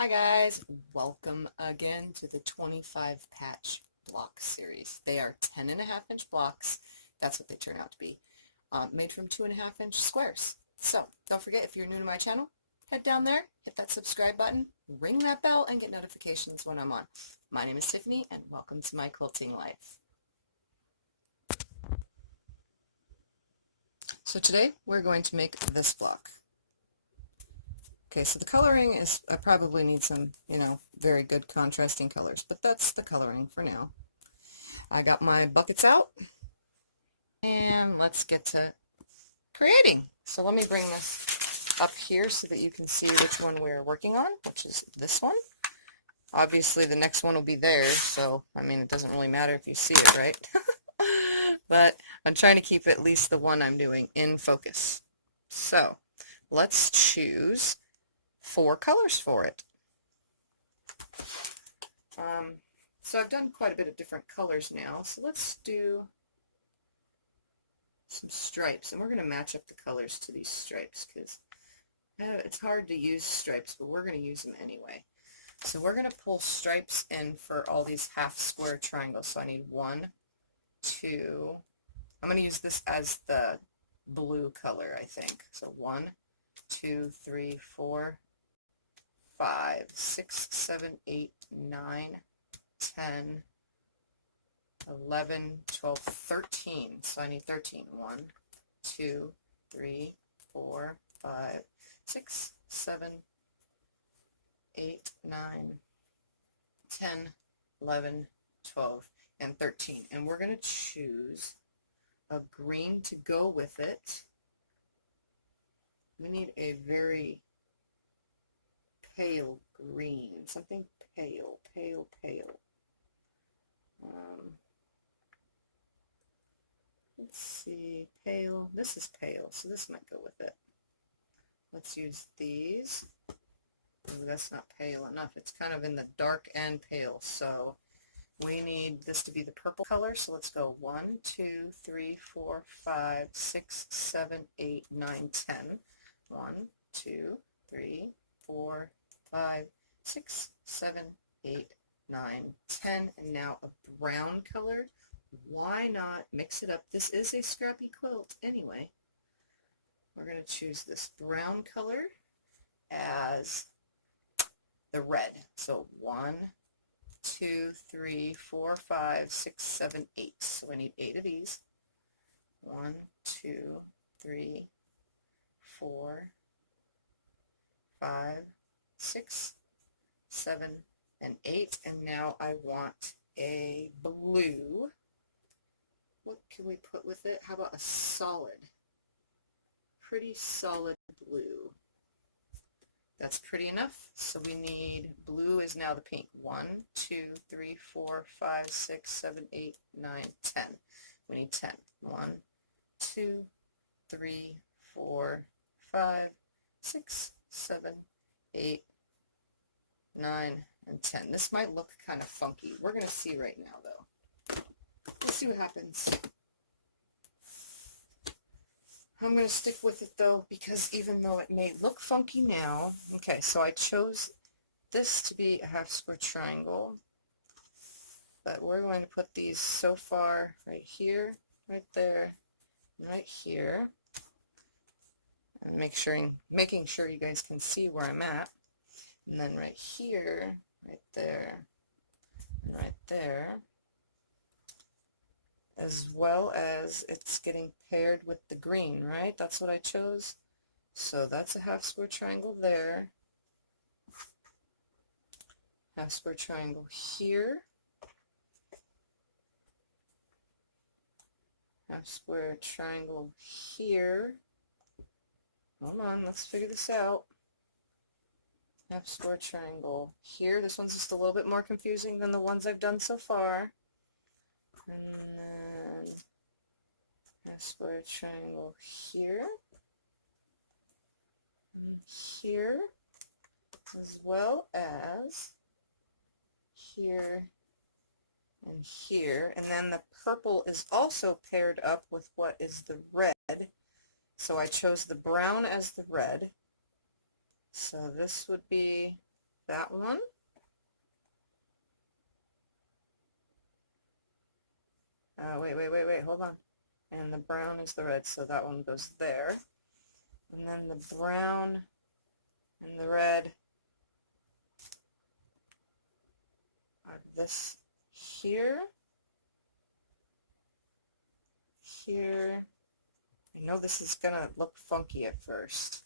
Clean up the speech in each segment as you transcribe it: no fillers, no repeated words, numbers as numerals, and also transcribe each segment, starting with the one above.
Hi guys, welcome again to the 25 patch block series. They are 10.5-inch blocks. That's what they turn out to be. Made from 2.5-inch squares. So don't forget, if you're new to my channel, head down there, hit that subscribe button, ring that bell, and get notifications when I'm on. My name is Tiffany, and welcome to my quilting life. So today we're going to make this block. Okay, so the coloring is, I probably need some, very good contrasting colors, but that's the coloring for now. I got my buckets out, and let's get to creating. So let me bring this up here so that you can see which one we're working on, which is this one. Obviously the next one will be there, so, it doesn't really matter if you see it, right? But I'm trying to keep at least the one I'm doing in focus. So let's choose 4 colors for it. So I've done quite a bit of different colors now, so let's do some stripes, and we're going to match up the colors to these stripes because it's hard to use stripes, but we're going to use them anyway. So we're going to pull stripes in for all these half square triangles. So I need 1, 2, I'm going to use this as the blue color, I think. So 1, 2, 3, 4, 5, 6, 7, 8, 9, 10, 11, 12, 13. So I need 13. 1, 2, 3, 4, 5, 6, 7, 8, 9, 10, 11, 12, and 13. And we're going to choose a green to go with it. We need a very pale green, something pale, pale, pale. Let's see, pale, this is pale, so this might go with it. Let's use these. Ooh, that's not pale enough, it's kind of in the dark and pale, so we need this to be the purple color, so let's go 1, 2, 3, 4, 5, 6, 7, 8, 9, 10. 1, 2, 3, 4, 5, 6, 7, 8, 9, 10, and now a brown color. Why not mix it up? This is a scrappy quilt anyway. We're going to choose this brown color as the red. So 1, 2, 3, 4, 5, 6, 7, 8. So I need 8 of these. 1, 2, 3, 4, 5, 6, 7, and 8. And now I want a blue. What can we put with it? How about a solid? Pretty solid blue. That's pretty enough. So we need, blue is now the pink. 1, 2, 3, 4, 5, 6, 7, 8, 9, 10. We need 10. 1, 2, 3, 4, 5, 6, 7, 8, 9, and 10. This might look kind of funky. We're going to see right now, though. Let's see what happens. I'm going to stick with it, though, because even though it may look funky now, okay, so I chose this to be a half square triangle, but we're going to put these so far right here, right there, right here, and making sure you guys can see where I'm at, and then right here, right there, and right there, as well as it's getting paired with the green, right? That's what I chose. So that's a half square triangle there. Half square triangle here. Half square triangle here. Hold on, let's figure this out. Half square triangle here. This one's just a little bit more confusing than the ones I've done so far. And then half square triangle here. And here. As well as here and here. And then the purple is also paired up with what is the red. So I chose the brown as the red. So this would be that one. Wait, hold on. And the brown is the red, so that one goes there. And then the brown and the red are this here, here. I know this is gonna look funky at first.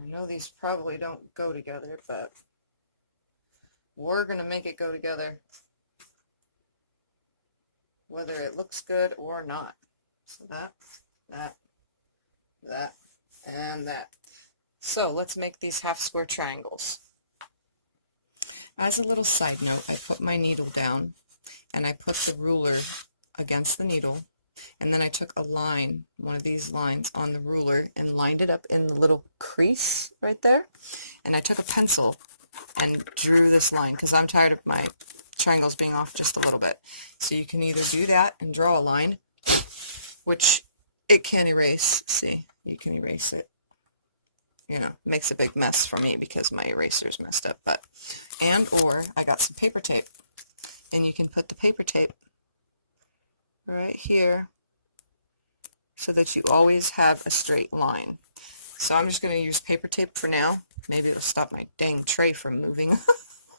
I know these probably don't go together, but we're gonna make it go together, whether it looks good or not. So that, and that. So let's make these half square triangles. As a little side note, I put my needle down and I put the ruler against the needle, and then I took a line, one of these lines on the ruler, and lined it up in the little crease right there, and I took a pencil and drew this line because I'm tired of my triangles being off just a little bit. So you can either do that and draw a line, which it can erase. See, you can erase it. You know, makes a big mess for me because my eraser's messed up, but, and or I got some paper tape, and you can put the paper tape right here so that you always have a straight line. So I'm just going to use paper tape for now. Maybe it'll stop my dang tray from moving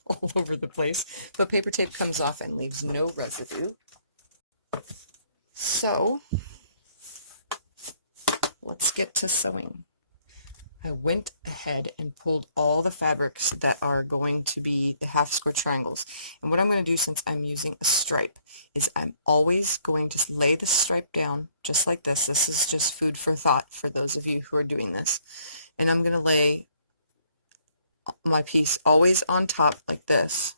all over the place, but paper tape comes off and leaves no residue. So let's get to sewing. I went ahead and pulled all the fabrics that are going to be the half square triangles, and what I'm going to do, since I'm using a stripe, is I'm always going to lay the stripe down just like this. This is just food for thought for those of you who are doing this, and I'm going to lay my piece always on top like this,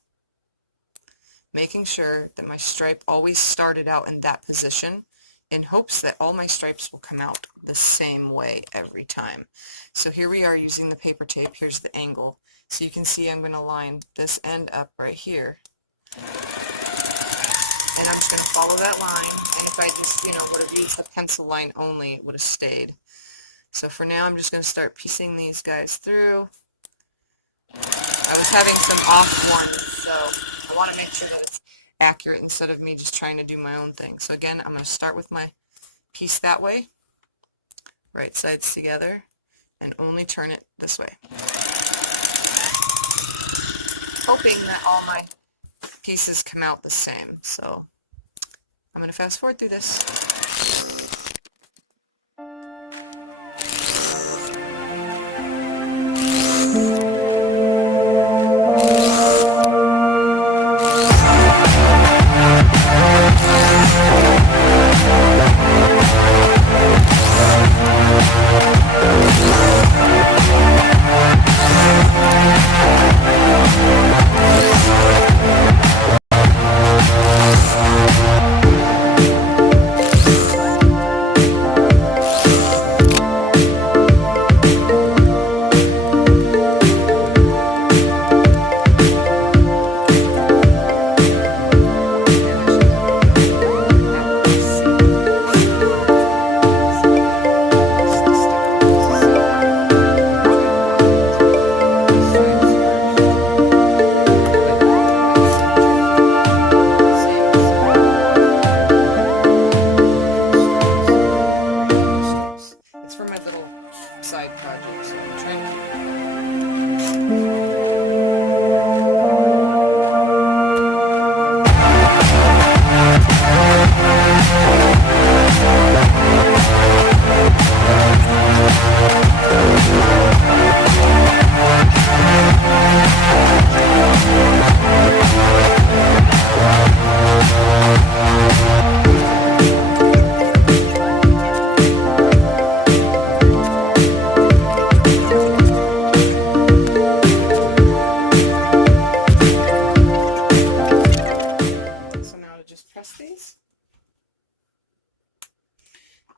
making sure that my stripe always started out in that position, in hopes that all my stripes will come out the same way every time. So here we are using the paper tape. Here's the angle. So you can see I'm going to line this end up right here. And I'm just going to follow that line. And if I just, would have used the pencil line only, it would have stayed. So for now, I'm just going to start piecing these guys through. I was having some off ones, so I want to make sure that it's accurate instead of me just trying to do my own thing. So again, I'm going to start with my piece that way, right sides together, and only turn it this way, hoping that all my pieces come out the same. So I'm going to fast forward through this.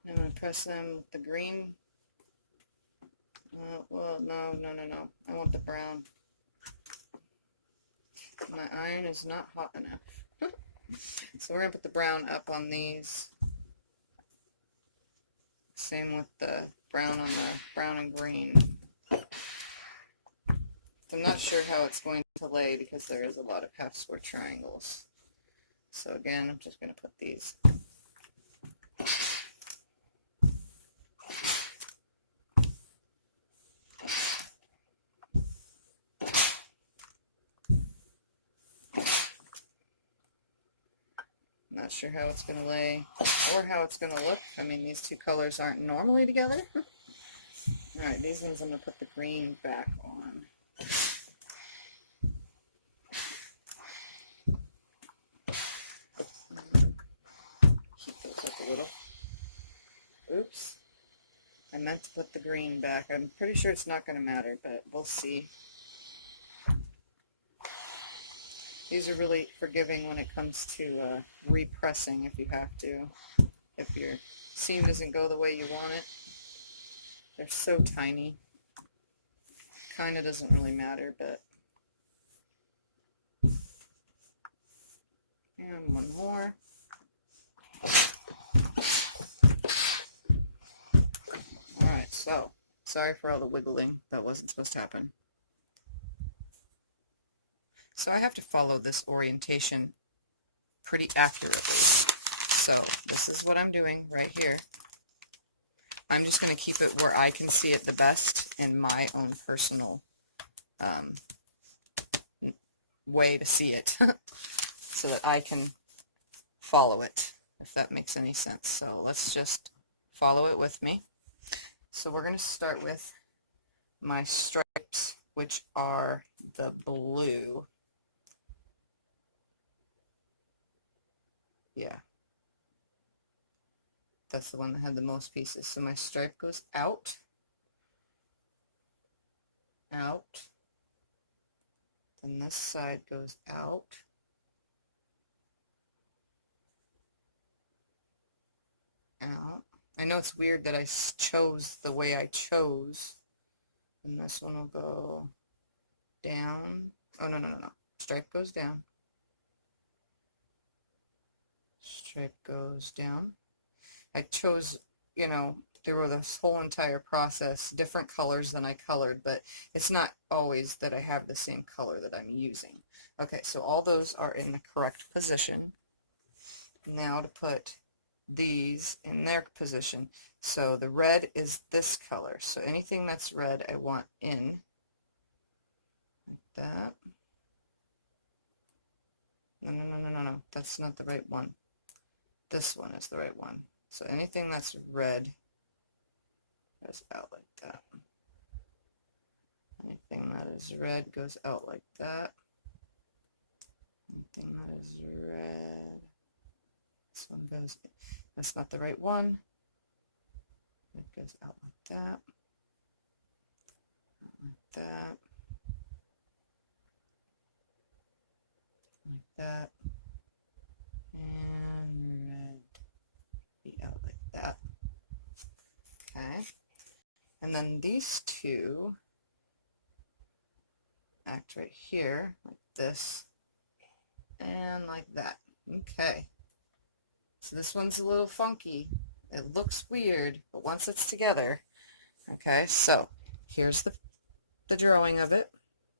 I'm going to press them with the green. Well, no. I want the brown. My iron is not hot enough. So we're going to put the brown up on these. Same with the brown on the brown and green. The I'm not sure how it's going to lay because there is a lot of half square triangles. So again, I'm just going to put these. Not sure how it's going to lay or how it's going to look. I mean, these two colors aren't normally together. Alright, these ones I'm going to put the green back on. Keep those up a little. Oops. I meant to put the green back. I'm pretty sure it's not going to matter, but we'll see. These are really forgiving when it comes to repressing if you have to. If your seam doesn't go the way you want it. They're so tiny. Kind of doesn't really matter, but... And one more. Alright, so, sorry for all the wiggling. That wasn't supposed to happen. So I have to follow this orientation pretty accurately. So this is what I'm doing right here. I'm just going to keep it where I can see it the best in my own personal way to see it so that I can follow it, if that makes any sense. So let's just follow it with me. So we're going to start with my stripes, which are the blue. Yeah, that's the one that had the most pieces. So my stripe goes out, out, then this side goes out, out. I know it's weird that I chose the way I chose, and this one will go down. Oh, no, no, no, no. Stripe goes down. Stripe goes down. I chose, you know, there were this whole entire process, different colors than I colored, but it's not always that I have the same color that I'm using. Okay, so all those are in the correct position. Now to put these in their position. So the red is this color. So anything that's red I want in, like that. No, no, no, no, no, no. That's not the right one. This one is the right one. So anything that's red goes out like that. Anything that is red goes out like that. Anything that is red. This one goes, that's not the right one. It goes out like that. Like that. Like that. And red be out like that. Okay. And then these two act right here, like this, and like that. Okay. So this one's a little funky. It looks weird, but once it's together, okay, so here's the drawing of it.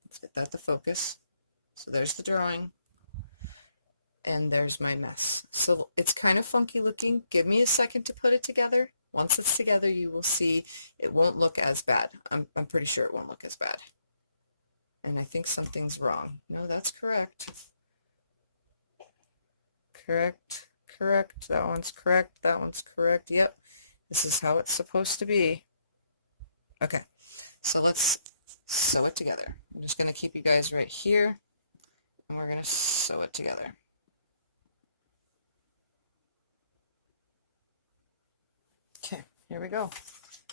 Let's get that to focus. So there's the drawing, and there's my mess. So it's kind of funky looking. Give me a second to put it together. Once it's together, you will see it won't look as bad. I'm pretty sure it won't look as bad. And I think something's wrong. No, that's correct. Correct, correct. That one's correct. That one's correct. Yep. This is how it's supposed to be. Okay, so let's sew it together. I'm just going to keep you guys right here, and we're going to sew it together. Okay, here we go.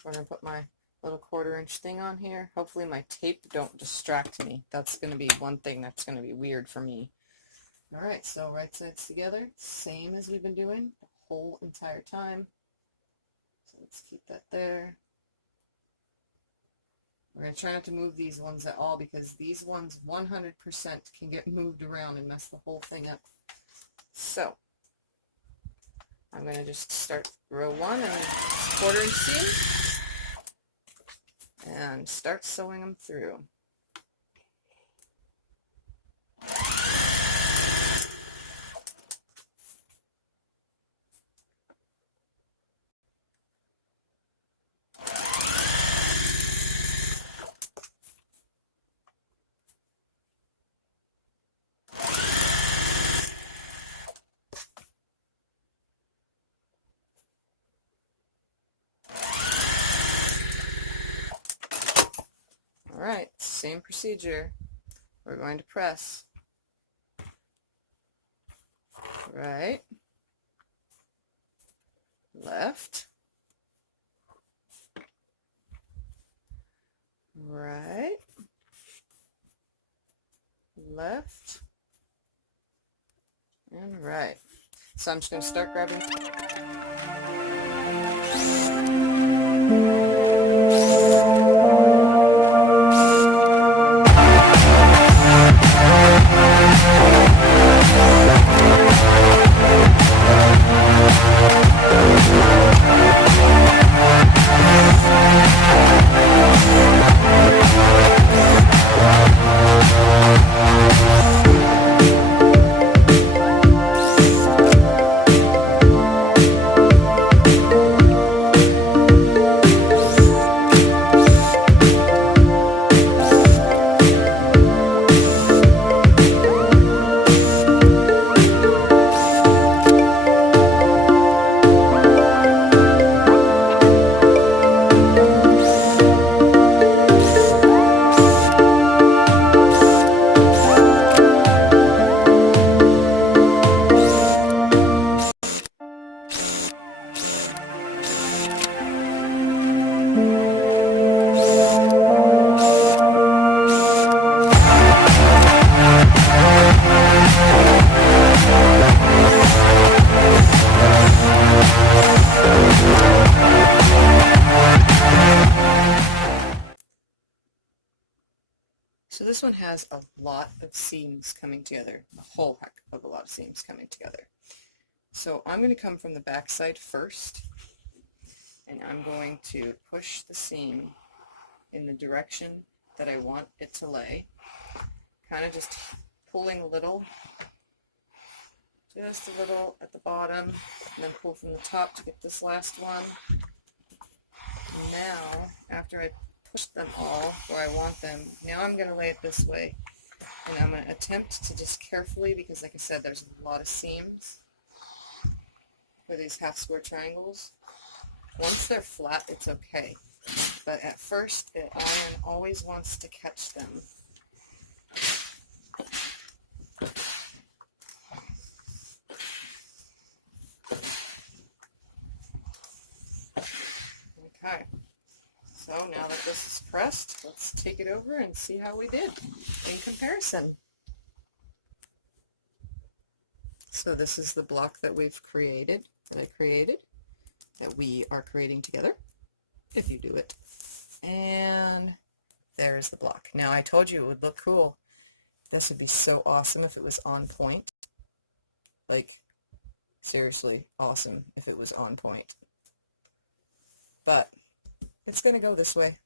We're going to put my little 1/4-inch thing on here. Hopefully my tape don't distract me. That's going to be one thing that's going to be weird for me. Alright, so right sides together, same as we've been doing the whole entire time. So let's keep that there. We're going to try not to move these ones at all because these ones 100% can get moved around and mess the whole thing up. So, I'm going to just start row 1 and 1/4-inch seam and start sewing them through. same procedure. We're going to press right, left, right, left, and right. So I'm just going to start grabbing. So this one has a lot of seams coming together, a whole heck of a lot of seams coming together. So I'm going to come from the back side first, and I'm going to push the seam in the direction that I want it to lay, kind of just pulling a little, just a little at the bottom, and then pull from the top to get this last one. Now, after I push them all where I want them, now I'm going to lay it this way, and I'm going to attempt to just carefully, because like I said, there's a lot of seams for these half square triangles. Once they're flat, it's okay, but at first, the iron always wants to catch them. Okay, so now that this is pressed, let's take it over and see how we did in comparison. So this is the block that we've created, that we are creating together, if you do it. And there's the block. Now I told you it would look cool. This would be so awesome if it was on point. Like, seriously awesome if it was on point. But it's going to go this way.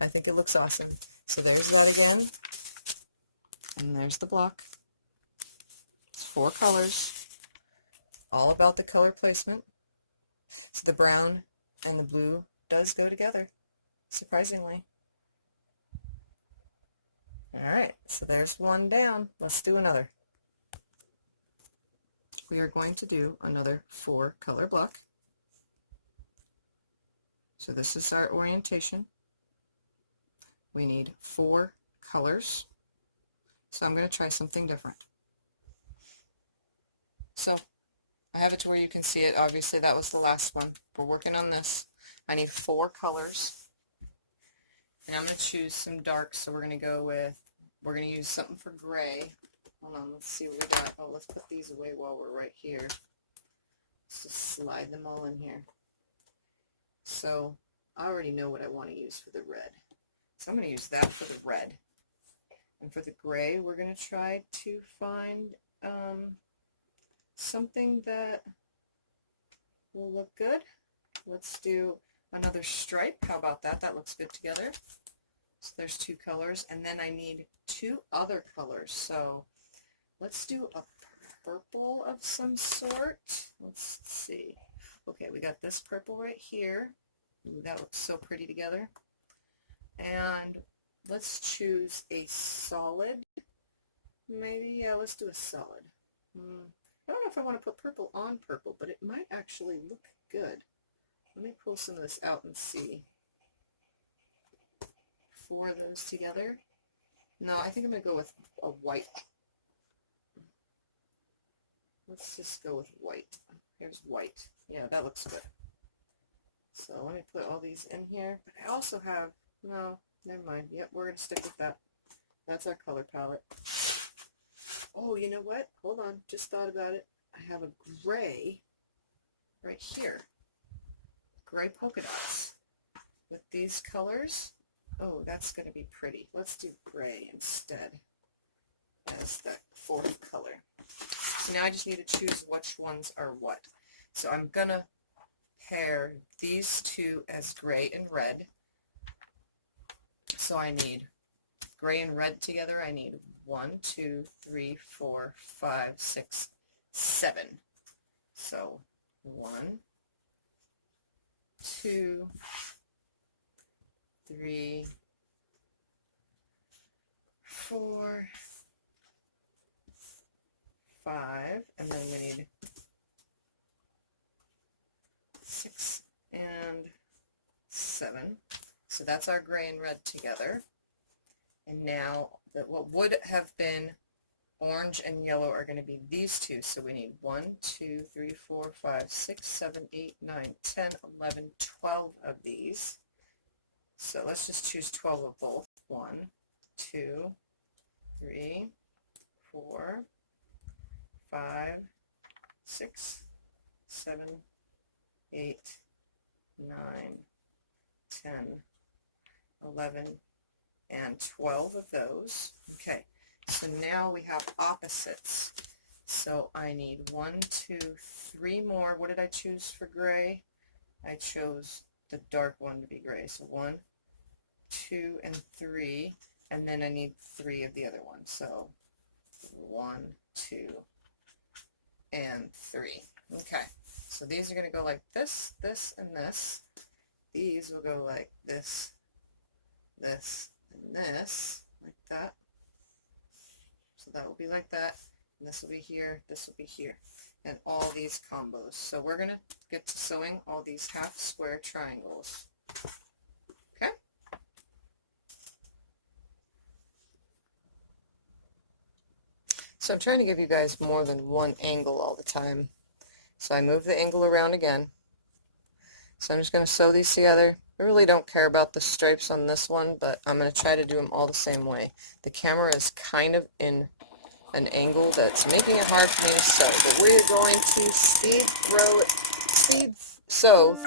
I think it looks awesome. So there's that again. And there's the block. It's 4 colors. All about the color placement. So the brown and the blue does go together, surprisingly. Alright, so there's one down. Let's do another. We are going to do another 4 color block. So this is our orientation. We need 4 colors. So I'm going to try something different. So I have it to where you can see it. Obviously that was the last one. We're working on this. I need 4 colors. And I'm going to choose some darks. So we're going to use something for gray. Hold on, let's see what we got. Oh, let's put these away while we're right here. Let's just slide them all in here. So I already know what I want to use for the red. So I'm going to use that for the red. And for the gray, we're going to try to find something that will look good. Let's do another stripe. How about that? That looks good together. So there's 2 colors. And then I need 2 other colors. So let's do a purple of some sort. Let's see. Okay, we got this purple right here. Ooh, that looks so pretty together. And let's choose a solid. Maybe, yeah, let's do a solid. I don't know if I want to put purple on purple, but it might actually look good. Let me pull some of this out and see. 4 of those together. No, I think I'm going to go with a white. Let's just go with white. Here's white. Yeah, that looks good. So let me put all these in here. But I also have, no, never mind. Yep, we're going to stick with that. That's our color palette. Oh, you know what? Hold on. Just thought about it. I have a gray right here. Gray polka dots with these colors. Oh, that's going to be pretty. Let's do gray instead as the fourth color. So now I just need to choose which ones are what. So I'm going to pair these two as gray and red. So I need gray and red together. I need 1, 2, 3, 4, 5, 6, 7. So 1, 2, 3, 4, 5, and then we need 6 and 7. So that's our gray and red together. And now what would have been orange and yellow are going to be these two. So we need 1, 2, 3, 4, 5, 6, 7, 8, 9, 10, 11, 12 of these. So let's just choose 12 of both. 1, 2, 3, 4, 5, 6, 7, 8, 9, 10, 11, and 12 of those. Okay, so now we have opposites. So I need 1, 2, 3 more. What did I choose for gray? I chose the dark one to be gray. So 1, 2, and 3, and then I need 3 of the other ones. So 1, 2, and 3. Okay, so these are going to go like this, this, and this. These will go like this, this, and this, like that. So that will be like that, and this will be here, this will be here, and all these combos. So we're going to get to sewing all these half square triangles. Okay? So I'm trying to give you guys more than one angle all the time. So I move the angle around again. So I'm just going to sew these together. I really don't care about the stripes on this one, but I'm going to try to do them all the same way. The camera is kind of in an angle that's making it hard for me to sew, but we're going to speed sew.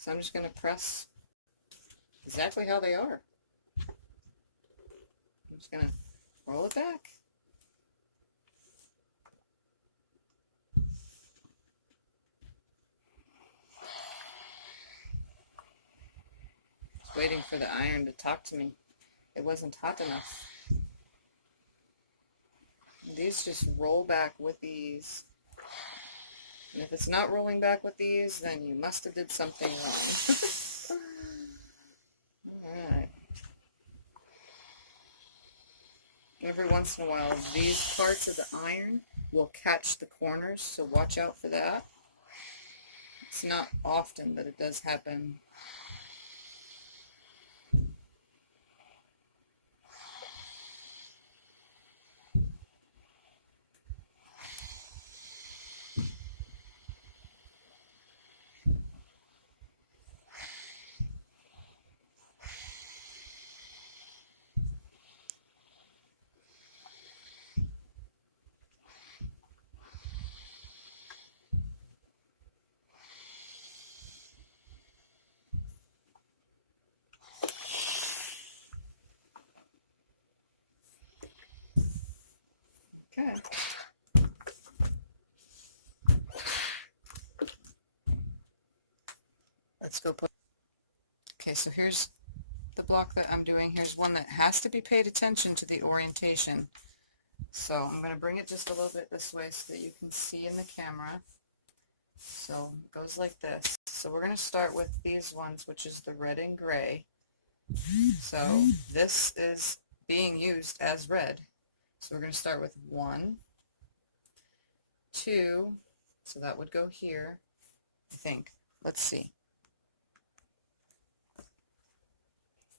So I'm just going to press exactly how they are. I'm just going to roll it back. waiting for the iron to talk to me. It wasn't hot enough. These just roll back with ease. And if it's not rolling back with ease, then you must have did something wrong. Alright. Every once in a while, these parts of the iron will catch the corners, so watch out for that. It's not often, but it does happen. Okay. Let's go put... Okay, so here's the block that I'm doing. Here's one that has to be paid attention to the orientation. So I'm going to bring it just a little bit this way so that you can see in the camera. So it goes like this. So we're going to start with these ones, which is the red and gray. So this is being used as red. So we're going to start with 1, 2, so that would go here, I think. Let's see.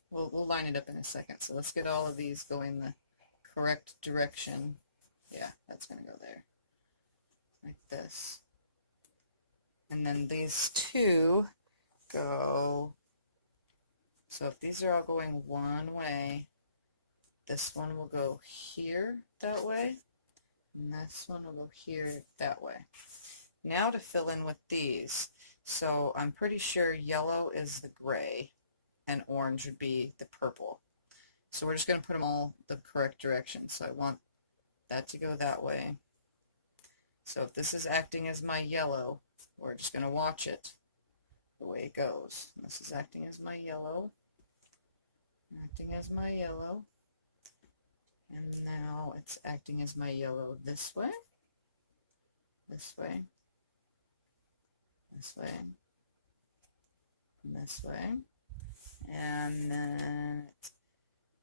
We'll line it up in a second. So let's get all of these going the correct direction. Yeah, that's going to go there. Like this. And then these two go, so if these are all going one way, this one will go here that way, and this one will go here that way. Now to fill in with these, so I'm pretty sure yellow is the gray, and orange would be the purple. So we're just going to put them all the correct direction. So I want that to go that way. So if this is acting as my yellow, we're just going to watch it the way it goes. This is acting as my yellow, acting as my yellow, and now it's acting as my yellow this way, this way, this way, and this way, and then it's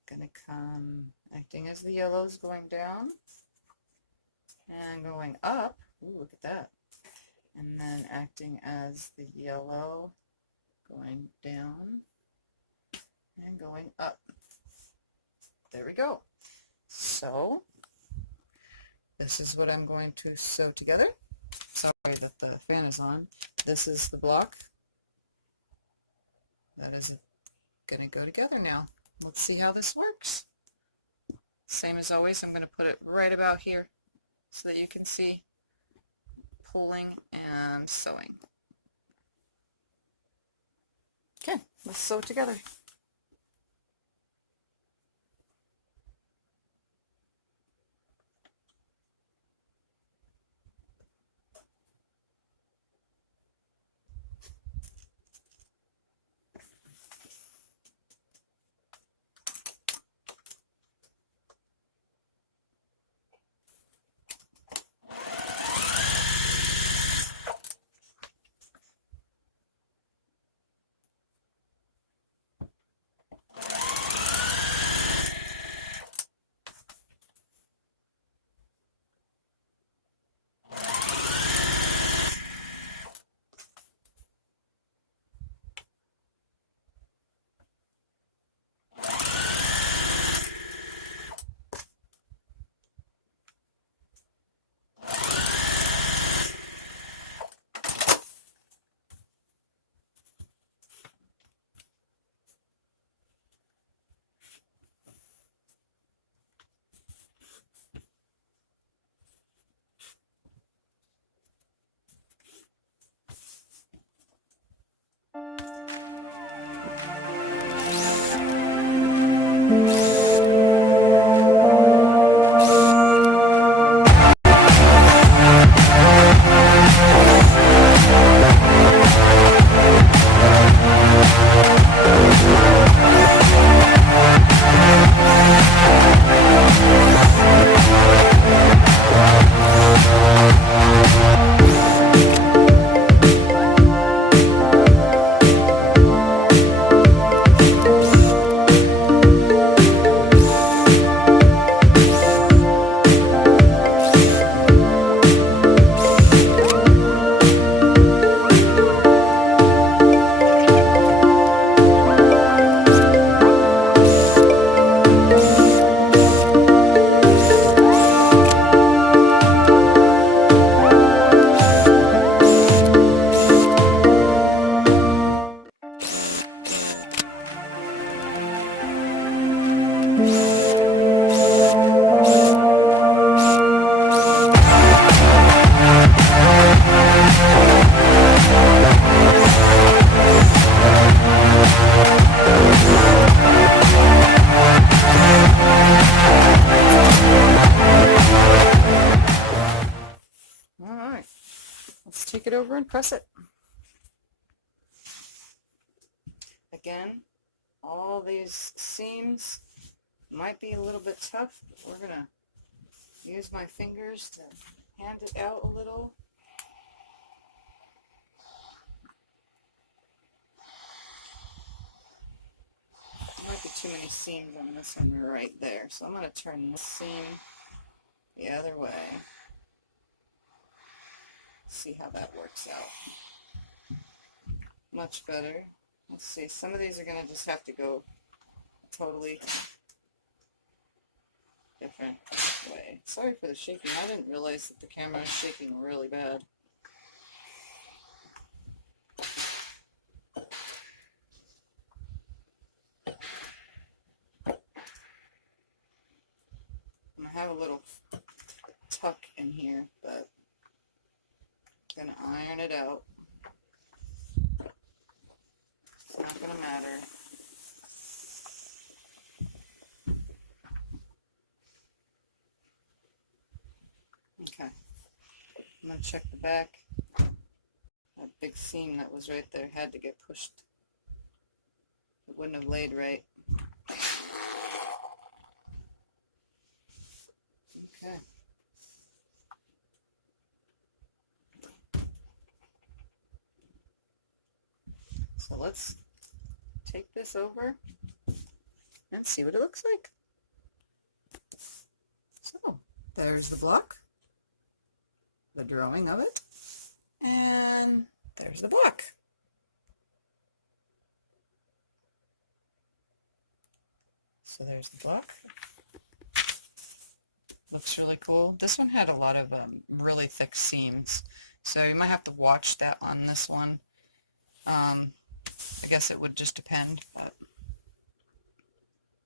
going to come acting as the yellows going down and going up. Ooh, look at that. And then acting as the yellow going down and going up. There we go. So this is what I'm going to sew together. Sorry that the fan is on. This is the block that is going to go together now. Let's see how this works. Same as always, I'm going to put it right about here so that you can see pulling and sewing. Okay, let's sew it together. let's take it over and press it. Again, all these seams might be a little bit tough, but we're going to use my fingers to hand it out a little. There might be too many seams on this one right there, so I'm going to turn this seam the other way. See how that works out. Much better. Let's see, some of these are going to just have to go totally different way. Sorry for the shaking. I didn't realize that the camera was shaking really bad. I have a little tuck in here, but I'm going to iron it out. It's not going to matter. Okay, I'm going to check the back. That big seam that was right there had to get pushed. It wouldn't have laid right. Okay. So let's take this over and see what it looks like. So there's the block, the drawing of it, and there's the block. So there's the block. Looks really cool. This one had a lot of really thick seams, so you might have to watch that on this one. I guess it would just depend, but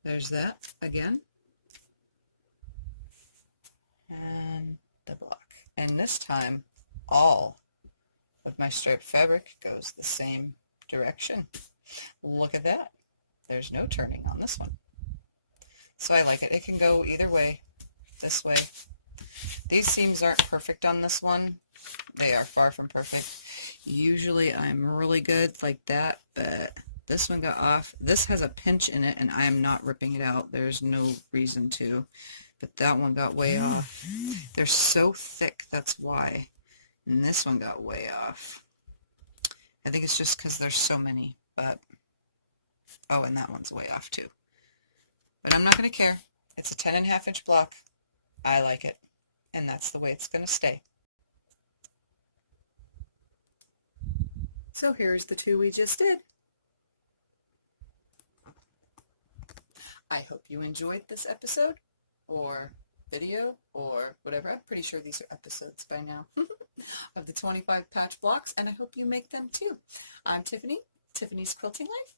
there's that again. And the block. And this time, all of my striped fabric goes the same direction. Look at that. There's no turning on this one. So I like it. It can go either way, this way. These seams aren't perfect on this one. They are far from perfect. Usually I'm really good like that, but this one got off. This has a pinch in it, and I am not ripping it out. There's no reason to. But that one got way off. They're so thick, that's why. And this one got way off. I think it's just because there's so many, but... Oh, and that one's way off too. But I'm not going to care. It's a 10.5 inch block. I like it. And that's the way it's going to stay. So here's the two we just did. I hope you enjoyed this episode, or video, or whatever. I'm pretty sure these are episodes by now of the 25 patch blocks, and I hope you make them too. I'm Tiffany, Tiffany's Quilting Life,